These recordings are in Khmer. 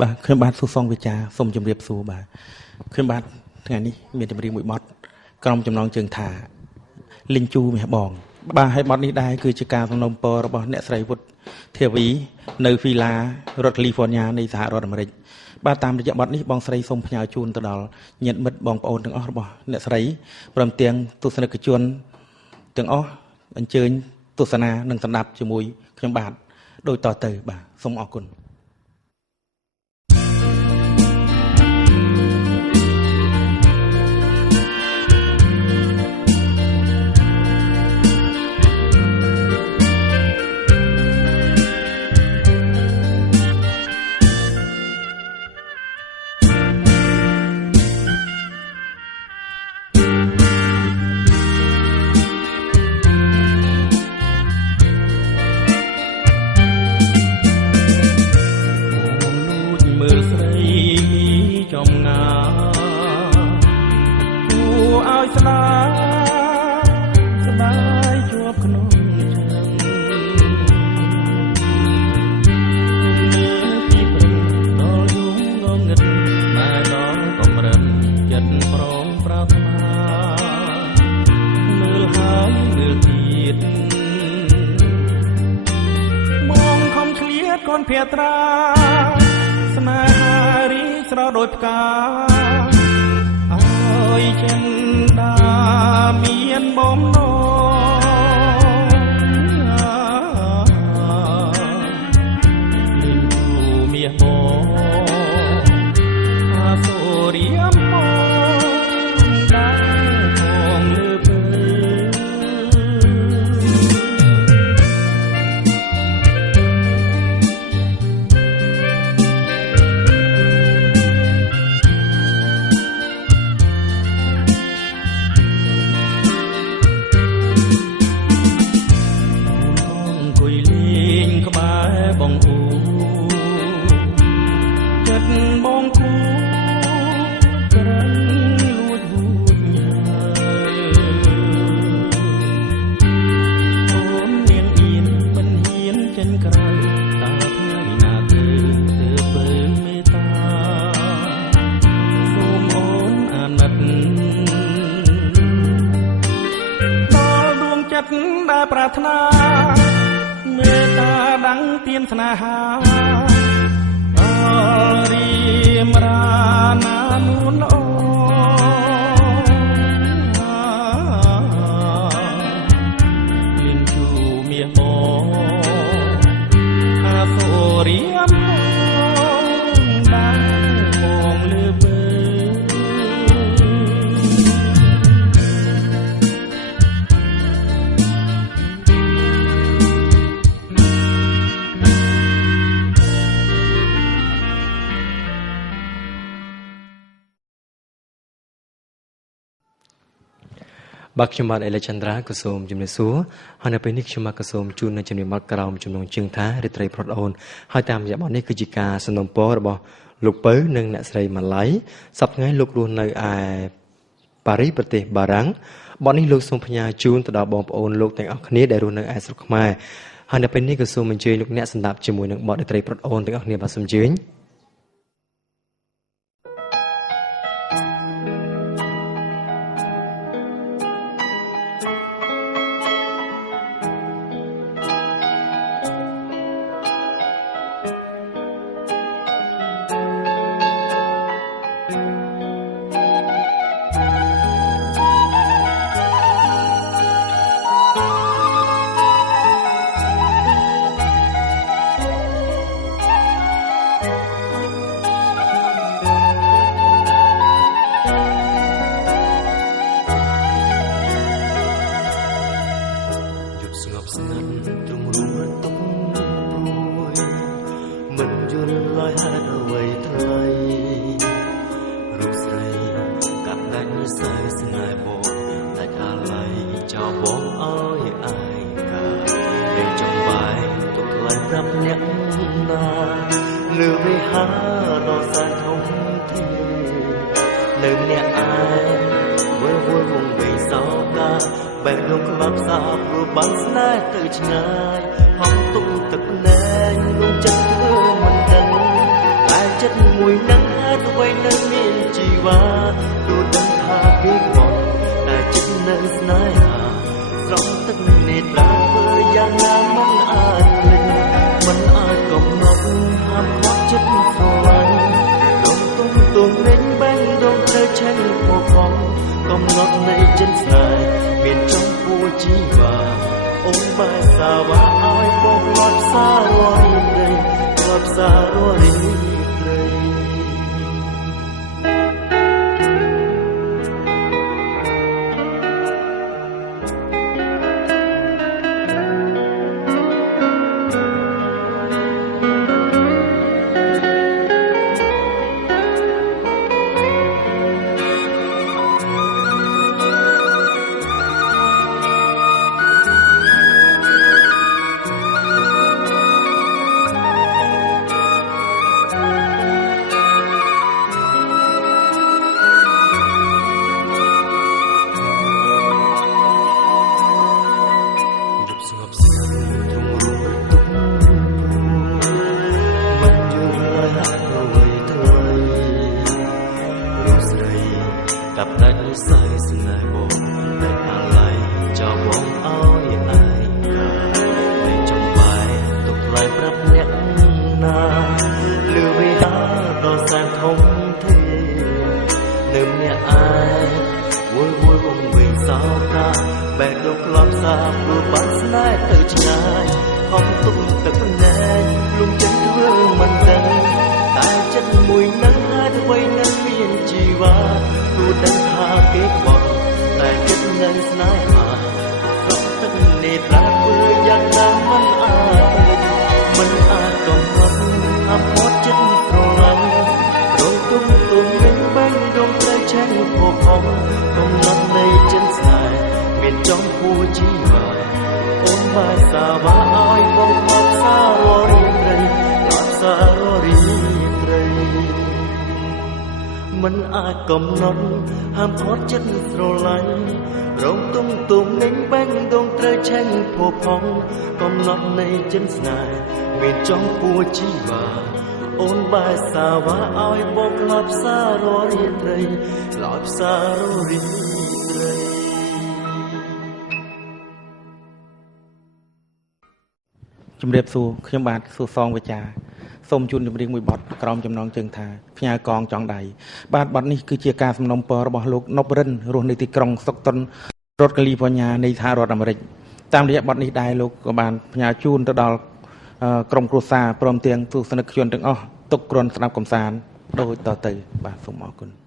បាទខ្ញុំបាទសុសងវិចាសូមជម្រាបសួរបាទខ្ញុំបាទថ្ងៃនេះមានចម្រៀងមួយបទក្រុមចំណងជើងថាលីងជូមាសបងបាទហើយបទនេះដែរគឺជាការសំណូមពររបស់អ្នកស្រីវុឌ្ឍធាវីនៅវីឡារដ្ឋកាលីហ្វ័រញ៉ានៃសហរដ្ឋអាមេរិកបាទតាមរយៈបទនេះបងស្រីសូមផ្ញើជូនទៅដល់ញាតិមិត្តបងប្អូនទាំងអស់របស់អ្នកស្រីព្រមទាំងទស្សនិកជនទាំងអស់អញ្ជើញទស្សនានិងស្ដាប់ជាមួយខ្ញុំបាទដូចតទៅបាទសូមអរគុណភ័ត្រាស្នេហារីស្រោដោយផ្កាអើយចិនដាមានបំណងលីងជូមាសបងអាសូរៀមមកដែរផងលើពេលដែលប្រាថ្នាមេត្តាដឹងទានស្នេហាដល់រៀមរាណានួនអូលីងជូមាសបងអាសូរៀមដែរមកលើពេលបាទខ្ញុំបាទអេលេចន្ទ្រាក៏សូមជំរាបសួរហើយនៅពេលនេះខ្ញុំបាទក៏សូមជូននៅជំរាបបទក្រោមចំណងជើងថារាត្រីប្រត់អូនហើយតាមរយៈបទនេះគឺជាការសំណូមពររបស់លោកពៅនិងអ្នកស្រីម៉ាឡៃសប្តាហ៍ថ្ងៃលោករស់នៅឯប៉ារីសប្រទេសបារាំងបទនេះលោកសូមផ្ញើជូនទៅដល់បងប្អូនលោកទាំងអស់គ្នាដែលរស់នៅឯស្រុកខ្មែរហើយនៅពេលនេះក៏សូមអញ្ជើញលោកអ្នកស្ដាប់ជាមួយនឹងបទរាត្រីប្រត់អូនទាំងអស់គ្នាបាទសូមអញ្ជើញបែបលោកក្បាប់សាបព្រោះបានស្នេហ៍ទៅឆ្ងាយហំទុំទឹកណែងលងចិត្តធ្វើមិនដឹងតែចិត្ត កំណត់ហាមខ្វះចិត្តស្រឡាញ់ដងទុំទុំវិញបែងដងត្រូវឆេះផុសផង់កំណត់នៃចិនស្នេហ៍មានចំពោះជីវាអូនបែសាវ៉ាឲ្យបងខ្លោចផ្សាររីត្រីខ្លោចផ្សាររីត្រី មិនអាចកំណត់ហាមឃាត់ចិត្តស្រឡាញ់រងទុំទុំនឹងបែងដងត្រូវឆេះផុសផង់កំណត់នៃចិនស្នេហ៍មានចំពោះជីវាអូនបែសាវ៉ាឲ្យបងខ្លោចផ្សាររីត្រីខ្លោចផ្សាររីត្រី ជំរាបសួរខ្ញុំបាទសួរសងវិចាសូមជូនចម្រៀងមួយបទក្រោមចំណងជើងថាផ្ញើកងចង់ដៃបាទបទនេះគឺជាការសំណូមពររបស់លោកណប់រិនរស់នៅទីក្រុងសុកតុនរដ្ឋកាលីហ្វ័រញ៉ានៃសហរដ្ឋអាមេរិកតាមរយៈបទនេះដែរលោកក៏បានផ្ញើជូនទៅដល់ក្រុមគ្រួសារព្រមទាំងទស្សនិកជនទាំងអស់ទុកគ្រាន់ស្ដាប់កំសាន្តដូចតទៅបាទសូមអរគុណ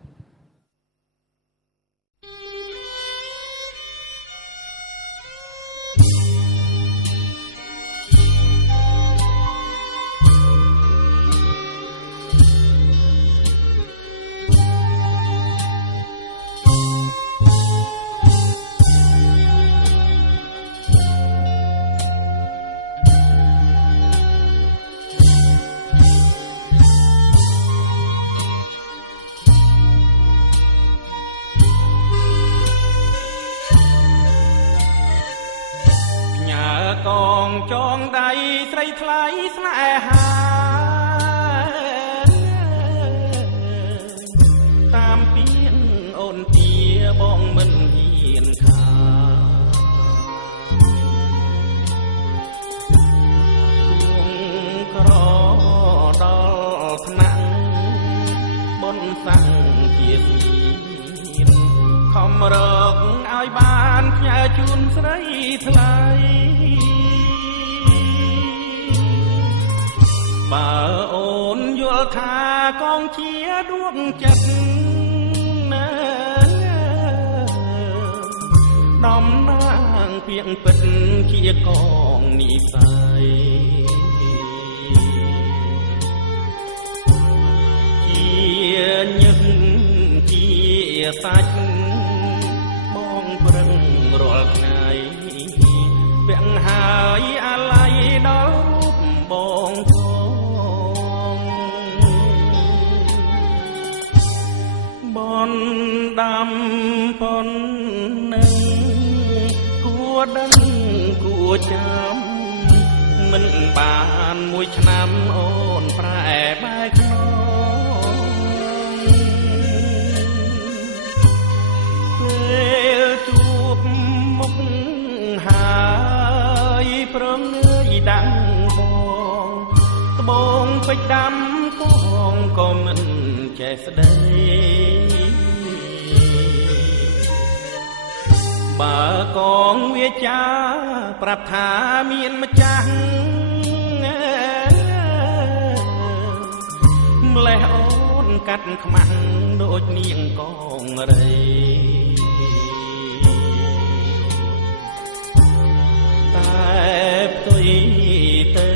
កងចងដៃស្រីថ្លៃស្នេហាតាមពៀនអូនទាបងមិនហ៊ានខាទួងក្រដល់ថ្នាក់បុណ្យសង្ឃាស្មានខំរកឲ្យបានផ្ញើជូនស្រីថ្លៃ បើអូនយល់ថាកងជាដួងចិត្តណាដំណាងពីងពិតជាកងនិស័យជាញឹកជាសាច់បងប្រឹងរាល់ថ្ងៃពាក់ហើយអាឡ័យដល់រូបបងបនដាំប៉ុននឹងគួដឹងគួចាំមិនបានមួយឆ្នាំអូនប្រែបែកខ្នងពេលជួបមុខហើយព្រមនឿយដាំងបង បងពេជ្រដាំកងក៏មិនចេះស្ដីបើកងវាចាប្រាប់ថាមានម្ចាស់ម្លេះអូនកាត់ខ្មាំងដូចនាងកងរីតែផ្ទុយទៅ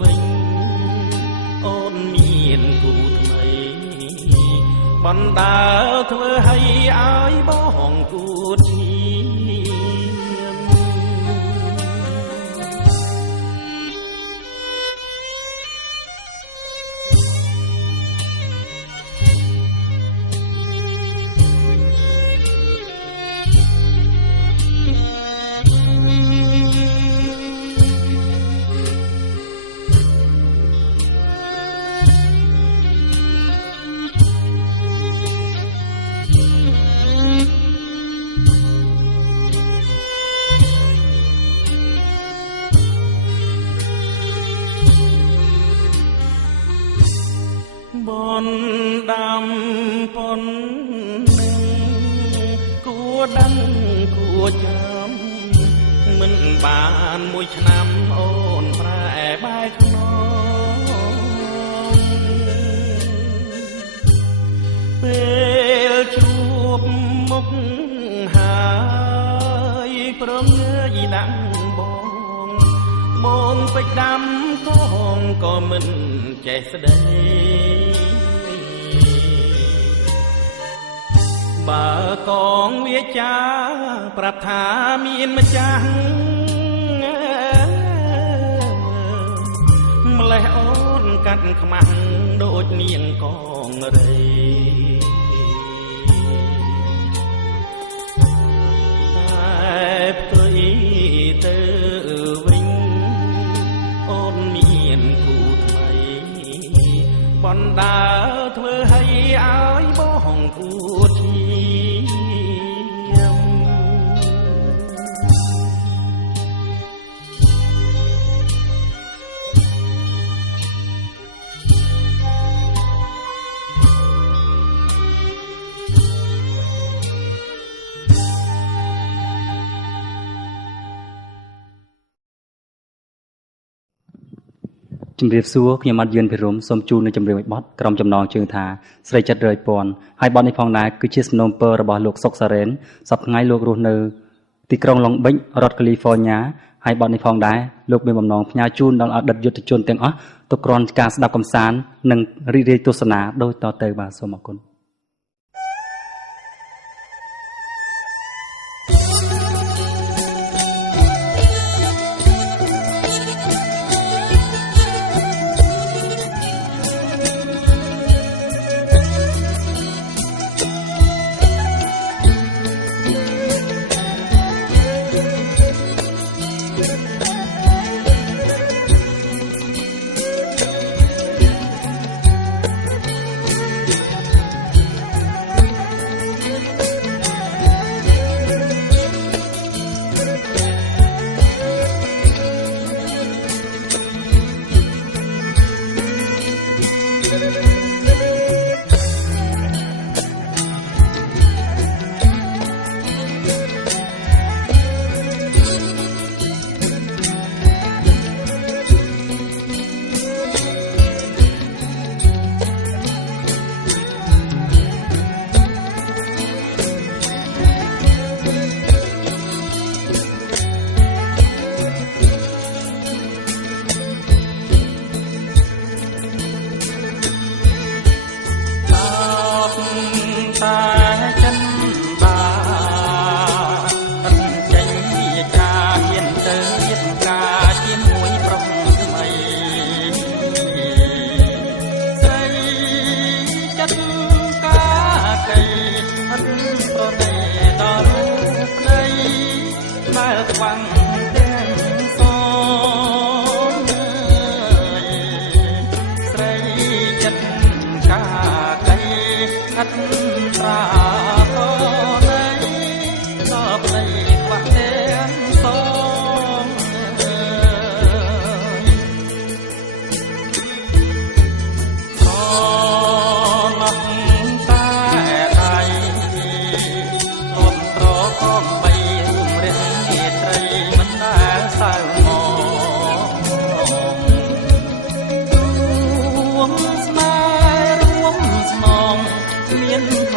វិញអូនមានគូថ្មីបណ្ដើរធ្វើឲ្យបងគួតឈាបនដាំប៉ុននឹងគួរដឹងគួរចាំមិនបានមួយឆ្នាំអូនប្រែបែកខ្នងពេលជួបមុខហើយព្រមងើយដាក់បងពេជ្រដាំកងក៏មិនចេះស្ដីបើកងវាចាប្រាប់ថាមានម្ចាស់ម្លេះអូនកាត់ខ្មាំងដូចនាងកងរីតែផ្ទុយទៅវិញអូនមានគូថ្មីបណ្ដើរធ្វើឲ្យបងគួតឈាម ជំរាបសួរខ្ញុំបាទយឿនភិរមសូមជូននៅចម្រៀងមួយបទក្រុមចំណងជើងថាស្រីចិត្តរយពាន់ហើយបទនេះផងដែរគឺជាសំណូមពររបស់លោកសុកសារ៉េនសប្តាហ៍ថ្ងៃលោករស់នៅទីក្រុងឡុងបិចរដ្ឋកាលីហ្វ័រញ៉ាហើយបទនេះផងដែរលោកមានបំណងផ្ញើជូនដល់អតីតយុទ្ធជនទាំងអស់ទុកគ្រាន់ការស្ដាប់កំសាន្តនិងរីករាយទស្សនាដោយតទៅបាទសូមអរគុណ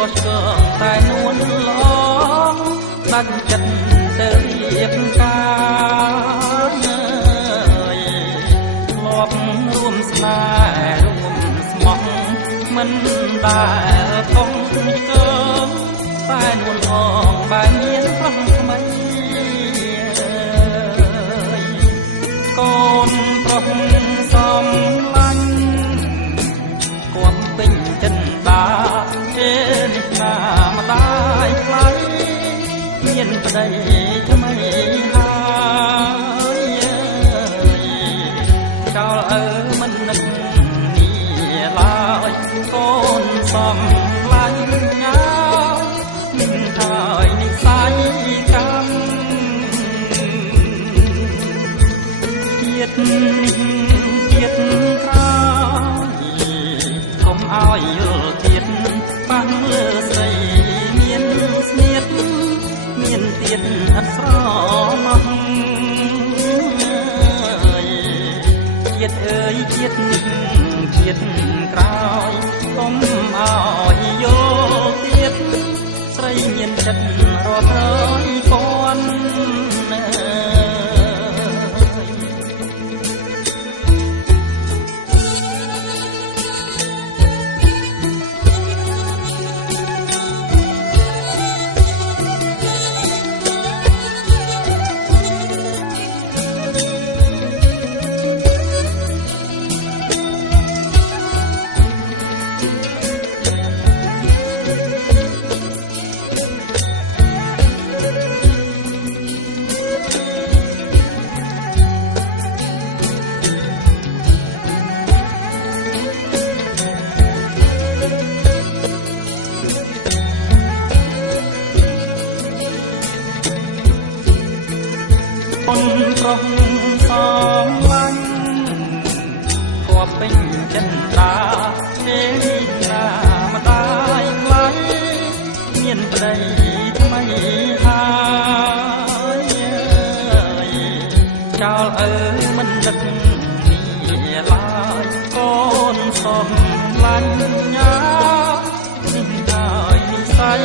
ក៏ស្គងតែនួនល្អដាច់ចិត្តទៅរៀបការធ្លាប់រួមស្នេហ៍រួមស្មោះមិនដែលខំកើតែនួនអងបែបមានខ្លះថ្មីកូនប្រុសសំឡាញ់គួបពេញចិនដាទេនេះណាម្ដាយខ្លាញ់មានប្តីថ្មីហើយចោលមិននឹកនេះឡើយកូនសំឡាញ់ញ៉ាមិនហើយនិស័យកម្មជាតិនេះជាតិក្រោយកុំឲ្យយល់ទៀតបាំងលើស្រីមានស្នៀតមានទៀតអត់ស្រណោះជាតិអើយជាតិនេះជាតិក្រោយកុំឲ្យយល់ទៀតស្រីមានចិត្តរាប់រយពាន់ប្រុសសំឡាញ់គួបពេញចិនដាទេណាម្ដាយខ្លាញ់មានប្តីថ្មីហើយចោលមិននឹកនេះឡើយកូនសំឡាញ់ញ៉ានេះហើយនិស័យ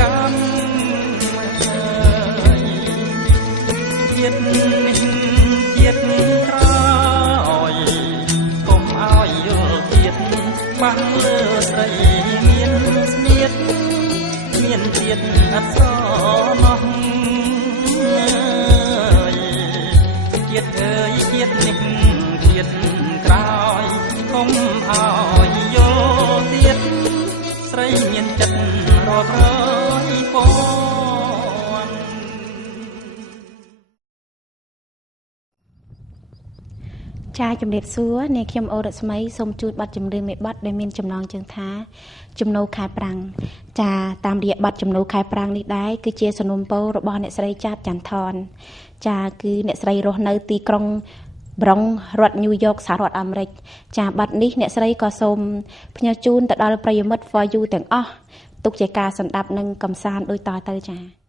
កម្មជាតិនេះជាតិក្រោយកុំឲ្យយល់ទៀតបាំងលើស្រីមានស្នៀតមានទៀតអត់ស្រណោះជាតិអើយជាតិនេះជាតិក្រោយកុំឲ្យយល់ទៀតស្រីមានចិត្តរាប់រយពាន់ចាជំរាបសួរនាងខ្ញុំអូរស្មីសូមជូនប័ណ្ណចម្រៀងមួយប័ណ្ណដែលមានចំណងជើងថាចំណូលខែប្រាំងចាតាមរយៈប័ណ្ណចំណូលខែប្រាំងនេះដែរគឺជាសំណុំពររបស់អ្នកស្រីចាតចន្ទថនចាគឺអ្នកស្រីរស់នៅទីក្រុងប្រុងរដ្ឋញូវយ៉កសហរដ្ឋអាមេរិកចាប័ណ្ណនេះអ្នកស្រីក៏សូមផ្ញើជូនទៅដល់ប្រិយមិត្ត For You ទាំងអស់ទុកជាការសម្ដាប់និងកំសាន្តដូចតទៅចា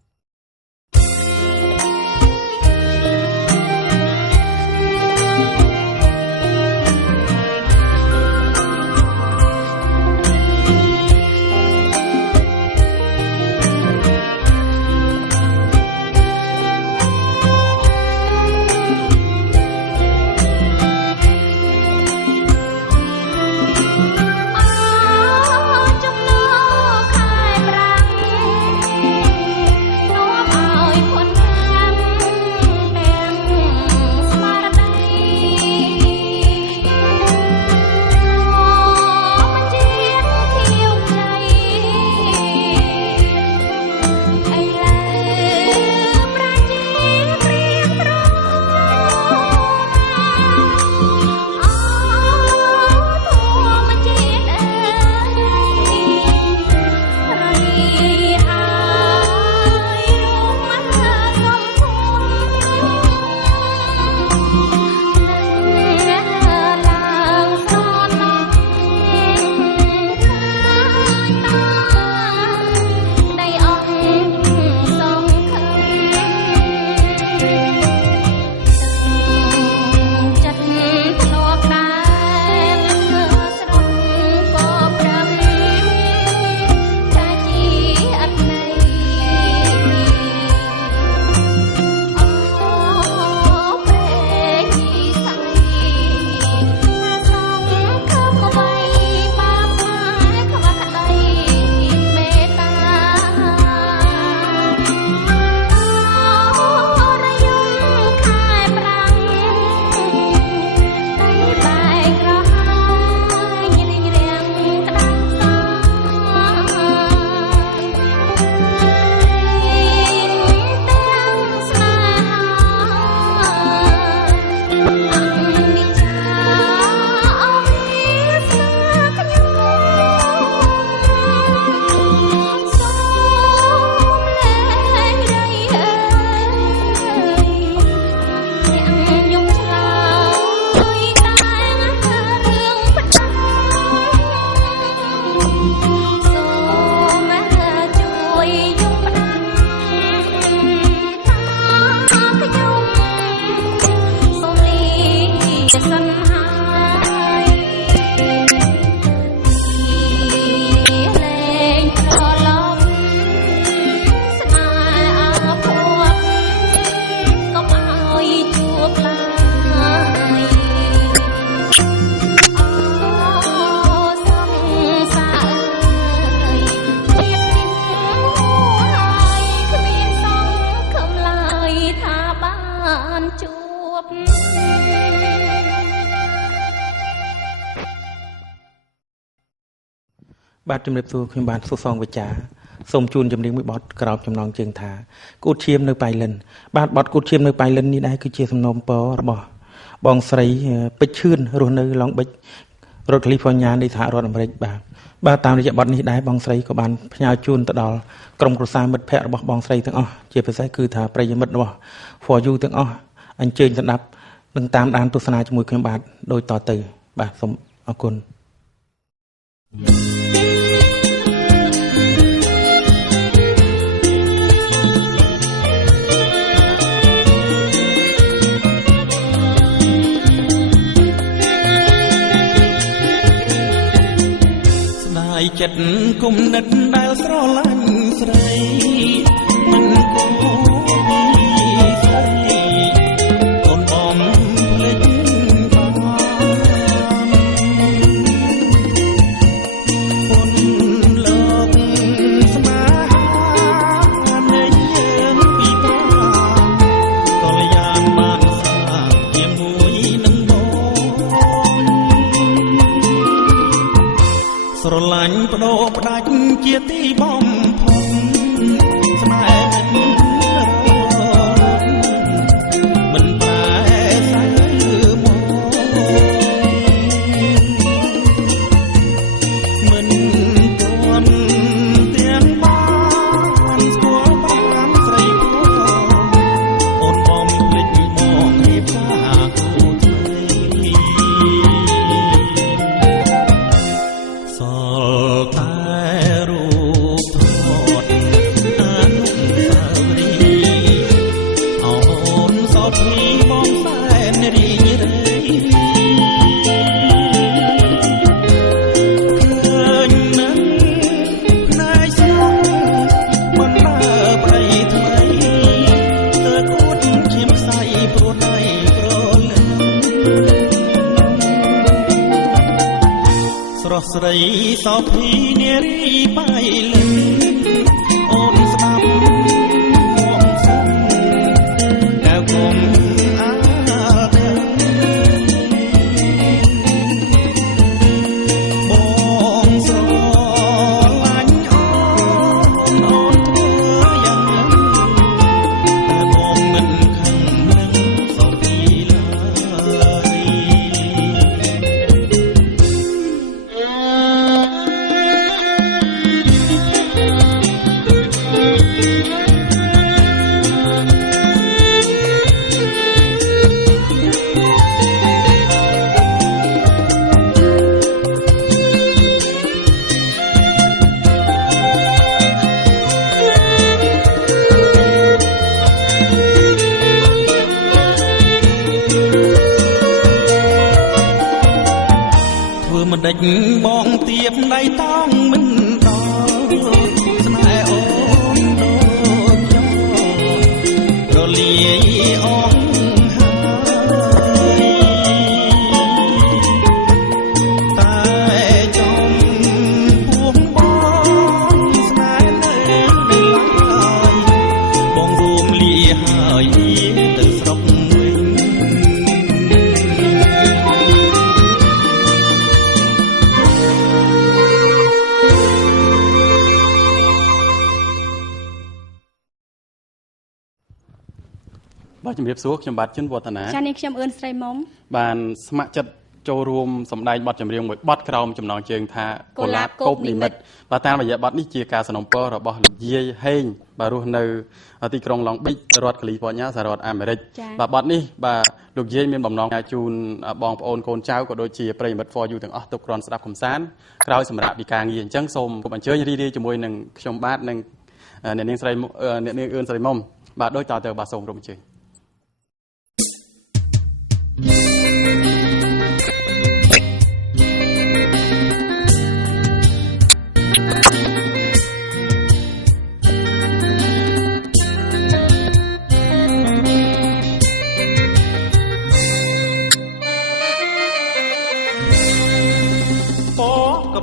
បាទជំរាបសួរខ្ញុំបាទសុសងវិចាសូមជូនចម្រៀងមួយបទក្រោបចំណងជើងថាគូតឈាមនៅប៉ៃលិនបាទបទគូតឈាមនៅប៉ៃលិននេះដែរគឺជាសំណូមពររបស់បងស្រីពេជ្រឈឿនរស់នៅឡុងបិចរដ្ឋកាលីហ្វ័រញ៉ានៃសហរដ្ឋអាមេរិកបាទតាមរយៈបទនេះដែរបងស្រីក៏បានផ្ញើជូនទៅដល់ក្រុមគ្រួសារមិត្តភ័ក្តិរបស់បងស្រីទាំងអស់ជាពិសេសគឺថាប្រិយមិត្តរបស់ For You ទាំងអស់អញ្ជើញស្ដាប់និងតាមដានទស្សនាជាមួយខ្ញុំបាទដូចតទៅបាទសូមអរគុណ ចិត្តគុំនិតដែលស្រឡាញ់ស្រីមិនគួរពីស្រីកូនបំភ្លេចបានពុនលោកស្នេហានៃយើងពីប្រាកលយានបានសាជាមួយនឹងបងស្រឡាញ់បដូរផ្ដាច់ជាទីបំផុតស្នេហ៍មិនប្រែសើមកមិនទាន់ទាំងបានស្គាល់បានស្រីព្រោះអូនបំភ្លេចមកពីផ្កាគូថ្មីសល់តែរូបថតអនុស្សាវរីយ៍អូនសោភីបងសែនរីករាយឃើញនឹងផ្នែកស្រុកបណ្ដើប្រៃថ្មីទើបគួតឈាមខ្សៃព្រោះដៃប្រលឹងស្រស់ស្រីសោភីនារីប៉ៃលិនអូនស្ដាប់មកសិនកៅគុំអាដឹងបងស្រឡាញ់អូនធ្វើយ៉ាងណាតែបងមិនខឹងនឹងសោភីឡើយ ធ្វើមិនដេចបងទៀបដៃតោងមិនដល់ស្នេហ៍អូនដូចចោរលាយអងហើយតែចំពោះបងស្នេហ៍នៅឡើយបងរួមលាហើយទៅស្រុកវិញ បាទជំរាបសួរខ្ញុំបាទជុនវឌ្ឍនា ចា៎នាងខ្ញុំអឿនស្រីមុំ បានស្ម័គ្រចិត្តចូលរួមសម្ដែងបទចម្រៀងមួយបទក្រោមចំណងជើងថាកុលាបកូបនិមិត្តបាទតាមរយៈបទនេះជាការសនំពររបស់លោកយាយហេងបាទរស់នៅទីក្រុងឡុងប៊ិចរដ្ឋកាលីហ្វ័រញ៉ាសហរដ្ឋអាមេរិកបាទបទនេះបាទលោកយាយមានបំណងជូនបងប្អូនកូនចៅក៏ដូចជាប្រិយមិត្ត For You ទាំងអស់ទុកគ្រាន់ស្ដាប់កំសាន្តក្រោយសម្រាប់ពីការងារអញ្ចឹងសូមអញ្ជើញរីករាយជាមួយនឹងខ្ញុំបាទនិងអ្នកនាងស្រីអ្នកនាងអឿនស្រីមុំបាទដូចតទៅបាទសូមរំអញ្ជើញ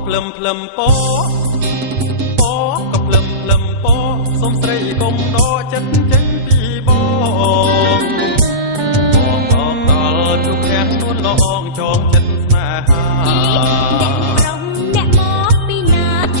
ភ្លឹមភ្លឹមពោពោក៏ភ្លឹមភ្លឹមពោសុំស្រីកុំដកចិត្តចេញពីបងបងបងដល់ជួបផ្ទះនួនល្អងចងចិត្តស្នេហា រំអ្នកមកពីណាច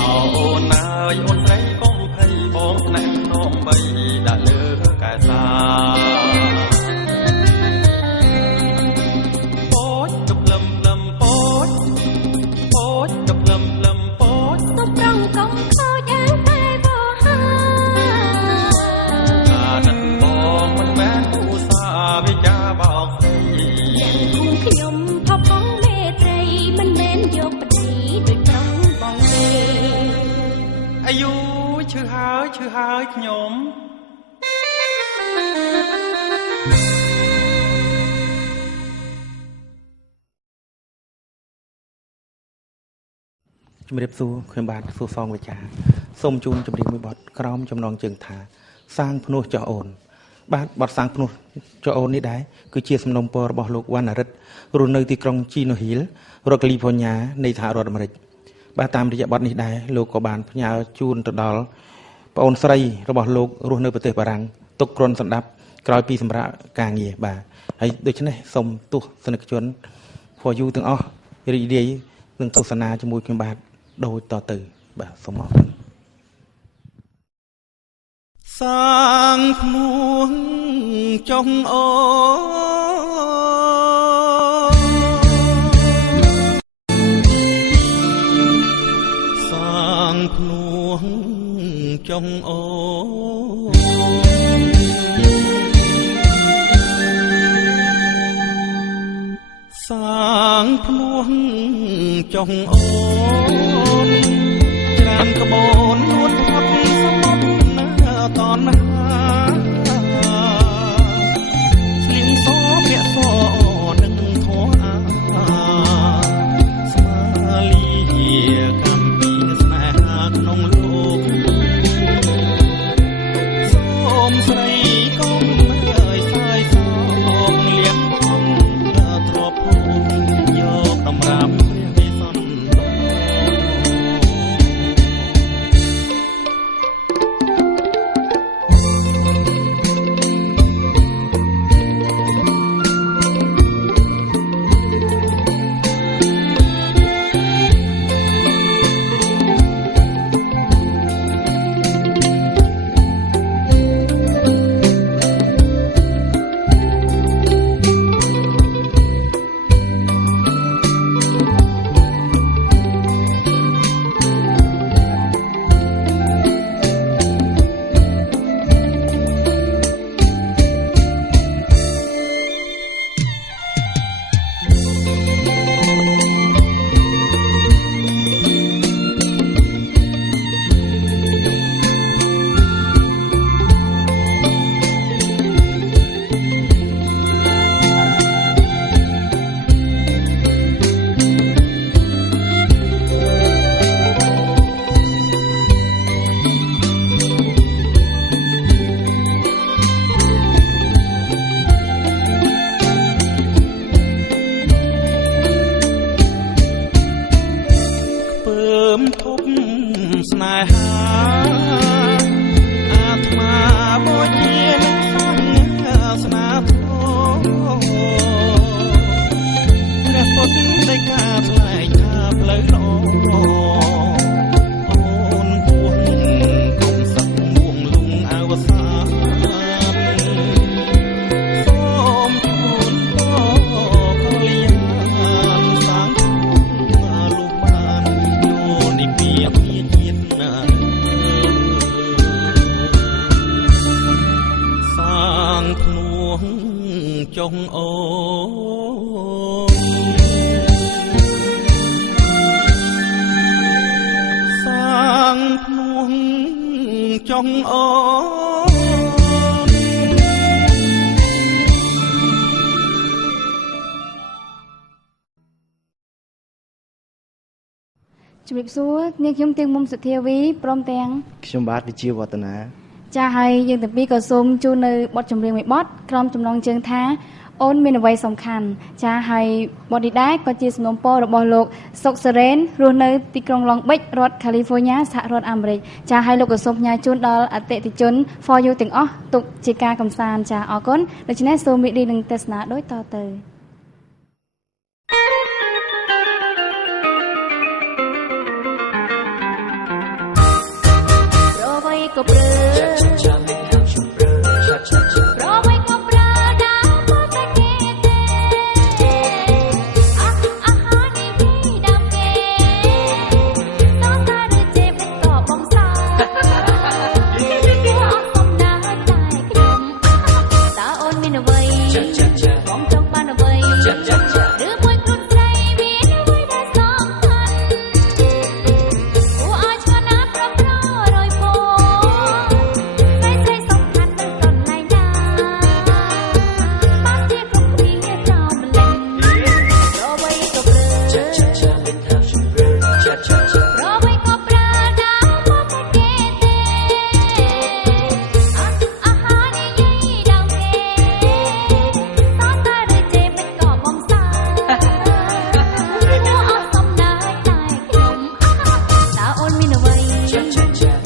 អូនអើយអូនស្រីកុំភ័យបងស្នេហ៍នោមបីដាក់លើកែសាពោចទៅផ្លឹមផ្លឹមពោចទៅផ្លឹមផ្លឹមពោចទៅប្រងកុំខូចយ៉ាងតែបោហាអាណិតបងមិនមែនឧស្សាហ៍វិចារបោកស្រីខ្ញុំផុសផងមេត្រីមិនមែនយកបដីដូចប្រងបងទេអាយុឈឺហើយខ្ញុំជំរាបសួរខ្ញុំបាទសួរសងវិចាសូមជូនចម្រៀងមួយបទក្រោមចំណងជើងថាសាងភ្នោះចោះអូនបាទបទសាងភ្នោះចោះអូននេះដែរគឺជាសំណុំពររបស់លោកវណ្ណរិទ្ធរស់នៅទីក្រុងជីណូហ៊ីលរដ្ឋកាលីហ្វ័រញ៉ានៃសហរដ្ឋអាមេរិកបាទតាមរយៈបទនេះដែរលោកក៏បានផ្ញើជូនទៅដល់ប្អូនស្រីរបស់លោករស់នៅប្រទេសបារាំងទុកគ្រុនសម្ដាប់ក្រោយពីសម្រាប់ការងារបាទហើយដូច្នេះសូមទស្សនិកជន for you ទាំងអស់រីករាយនឹងទស្សនាជាមួយខ្ញុំបាទដូចតទៅបាទសូមអរគុណសាងភ្នោះចុងអូសាងភ្នោះចុងអូសាងភ្នោះចុងអូនច្រើនក្បូននួនផុតសមុទ្រតនស្លៀងសពាក់សនឹងធေါ်អាស្មាលីកំពីស្នេហាក្នុងលោកសូមស្រីកុំអើយសាយសោកលៀងធំទ្របភូមិយកតម្រាំព្រះវិសន្តស្នេហាអាត្មាបូជានឹងស្នាធម៌ព្រះពុទ្ធได้ការថ្លែងថាផ្លូវល្អអូនពួនកុំសឹកមួងលងអវសានសូមជូនពរកល្យានសាងលុបបានយោនិព្វានសាងភ្នោះចុងអូនសាងភ្នោះចុងអូន ជំរាបសួរនាងខ្ញុំទៀងមុំសុធាវីព្រមទាំងខ្ញុំបាទវិជាវឌ្ឍនា ចាហើយយើងទាំងពីរក៏សូមជូននៅបទចម្រៀងមួយបទក្រោមចំណងជើងថាអូនមានអ្វីសំខាន់ចាហើយបទនេះដែរក៏ជាសំណូមពររបស់លោកសុកសេរីនរស់នៅទីក្រុងឡុងប៊ិចរដ្ឋកាលីហ្វ័រញ៉ាសហរដ្ឋអាមេរិកចាហើយលោកក៏សូមផ្ញើជូនដល់អតិថិជន For You ទាំងអស់ទុកជាការកំសាន្តចាអរគុណដូច្នេះសូមរីករាយនឹងទស្សនាដូចតទៅ អ ក៏ព្រើប្រវ័យក៏ប្រើដើមមកតែគេទេអាហានេះពីដើមគេតោះតាឬចេបក៏បងសាគេអត់សំណាងតែខ្ញុំតើអូនមានអ្វីបងចង់បានអ្វីឬមួយខ្លួនស្រីមានអ្វីដែលសំខាន់គួរឲ្យឆ្ងល់ណាស់ប្រប្ររយពោស្រីសំខាន់នៅកន្លែងណាបានជាគ្រប់គ្នាចោលម្លេះប្រវ័យក៏ព្រើប្រវ័យក៏ប្រើដើមមកតែគេទេអាហានេះយាយដើមគេតោះតាឬចេបក៏បងសាអត់សំណាយតែខ្ញុំតើអូនមានអ្វី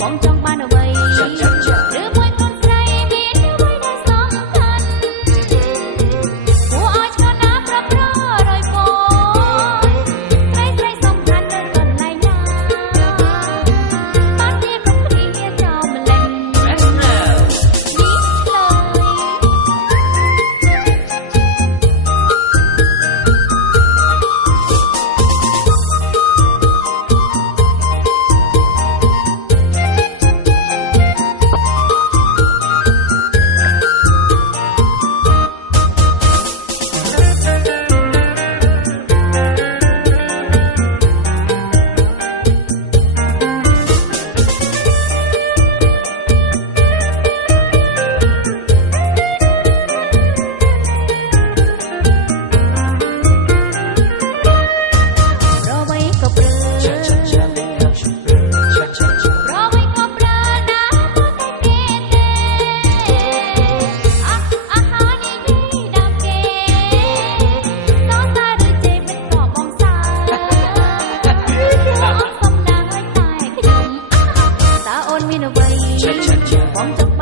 បងចង់បានអ្វីឬមួយខ្លួនស្រីមានអ្វីដែលសំខាន់គួរឲ្យឆ្ងល់ណាស់ប្រប្ររយពោស្រីសំខាន់នៅកន្លែងណាបានជាគ្រប់គ្នាចោលម្លេះនេះប្រវ័យក៏ព្រើប្រវ័យក៏ប្រើដើមមកតែគេទេអាហានេះយាយដើមគេតោះតាឬចេបក៏បងសាអត់សំណាងតែខ្ញុំតើអូនមានអ្វីបងចង់